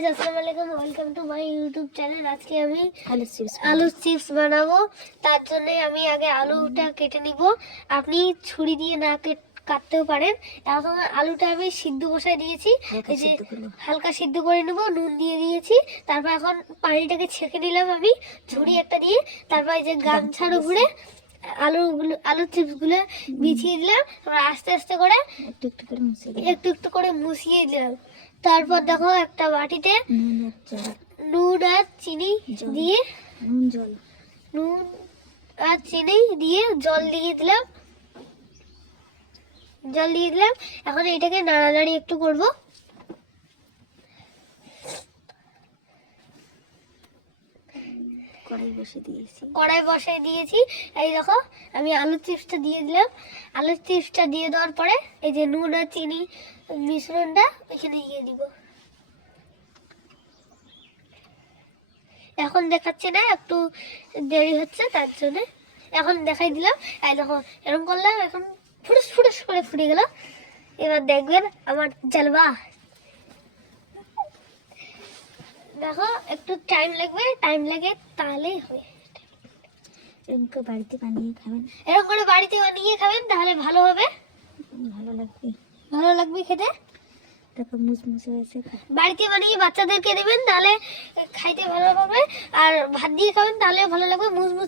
Guys, আসসালামু আলাইকুম, welcome to my YouTube channel. আজকে আমি আলুর চিপস বানাবো। তার জন্য আমি আগে আলুটা কেটে নিব। আপনি ছুরি দিয়ে না কাটতেও পারেন। এখন আলুটা আমি সিদ্ধ বসায় দিয়েছি, এই যে হালকা সিদ্ধ করে নেব, নুন দিয়ে দিয়েছি। তারপর এখন পানিটাকে ছেঁকে নিলাম আমি ছুরি একটা দিয়ে। তারপর এই যে গামছার উপরে আলুর চিপসগুলো বিছিয়ে দিলাম। তারপর আস্তে আস্তে করে একটু একটু করে মুছিয়ে দিলাম। তারপর দেখো একটা বাটিতে নুন আর চিনি দিয়ে নুন আর চিনি দিয়ে জল দিয়ে দিলাম। এখন এটাকে নাড়ানাড়ি একটু করব। কড়াই বসাই দিয়েছি। এই দেখো আমি আলুর চিপসটা দিয়ে দিলাম। আলুর চিপসটা দিয়ে দেওয়ার পরে এই যে নুন আর চিনি মিশ্রণটা এখানে দিয়ে দিব। এখন দেখাচ্ছে না, একটু দেরি হচ্ছে, তার জন্য এখন দেখাই দিলাম। এই দেখো এরকম করলাম, এখন ফুটুস ফুটুস করে ফুটে গেল। এবার দেখবেন আমার জালবা। দেখো একটু টাইম লাগে তাহলেই হবে। এরকম করে বাড়িতে বানিয়ে খাবেন, তাহলে ভালো হবে, ভালো লাগবে খেতে। তারপর মুসমুসে হয়েছে। বাড়িতে বানিয়ে বাচ্চাদেরকে দেবেন, তাহলে খাইতে ভালো হবে। আর ভাত দিয়ে খাবেন, তাহলে ভালো লাগবে, মুসমুসে।